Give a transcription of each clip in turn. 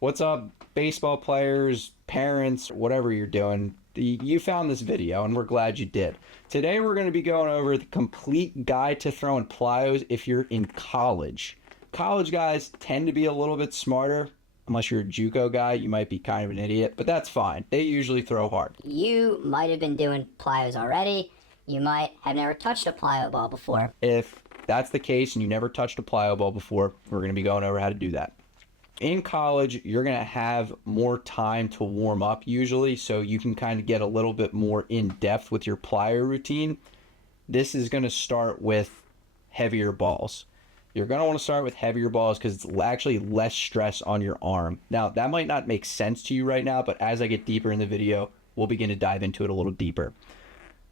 What's up, baseball players, parents, whatever you're doing? You found this video, and we're glad you did. Today, we're going to be going over the complete guide to throwing plyos if you're in college. College guys tend to be a little bit smarter. Unless you're a JUCO guy, you might be kind of an idiot, but that's fine. They usually throw hard. You might have been doing plyos already. You might have never touched a plyo ball before. If that's the case and you never touched a plyo ball before, we're going to be going over how to do that. In college, you're going to have more time to warm up usually, so you can kind of get a little bit more in depth with your plyo routine. This is going to start with heavier balls. You're going to want to start with heavier balls because it's actually less stress on your arm. Now, that might not make sense to you right now, but as I get deeper in the video, we'll begin to dive into it a little deeper.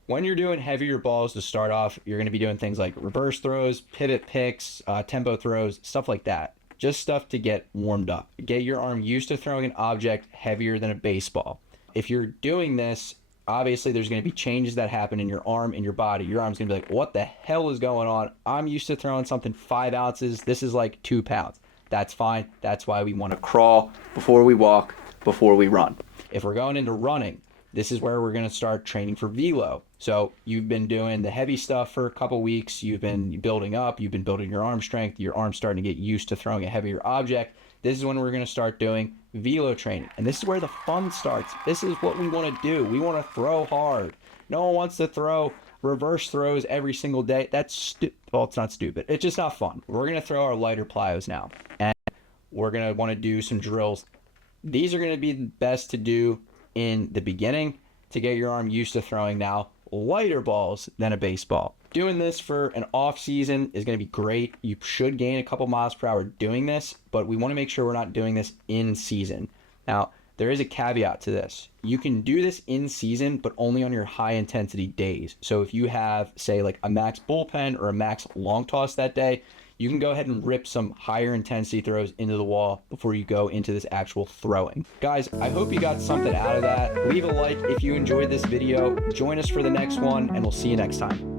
When you're doing heavier balls to start off, you're going to be doing things like reverse throws, pivot picks, tempo throws, stuff like that. Just stuff to get warmed up. Get your arm used to throwing an object heavier than a baseball. If you're doing this, obviously there's going to be changes that happen in your arm and your body. Your arm's going to be like, what the hell is going on? I'm used to throwing something 5 ounces. This is like 2 pounds. That's fine. That's why we want to crawl before we walk, before we run. If we're going into running, this is where we're going to start training for Velo. So you've been doing the heavy stuff for a couple weeks. You've been building up. You've been building your arm strength. Your arm's starting to get used to throwing a heavier object. This is when we're going to start doing Velo training. And this is where the fun starts. This is what we want to do. We want to throw hard. No one wants to throw reverse throws every single day. Well, it's not stupid. It's just not fun. We're going to throw our lighter plyos now. And we're going to want to do some drills. These are going to be the best to do in the beginning to get your arm used to throwing now lighter balls than a baseball. Doing this for an off season is going to be great. You should gain a couple miles per hour doing this, but we want to make sure we're not doing this in season. Now, there is a caveat to this. You can do this in season, but only on your high intensity days. So if you have, say, like a max bullpen or a max long toss that day, you can go ahead and rip some higher intensity throws into the wall before you go into this actual throwing. Guys, I hope you got something out of that. Leave a like if you enjoyed this video. Join us for the next one, and we'll see you next time.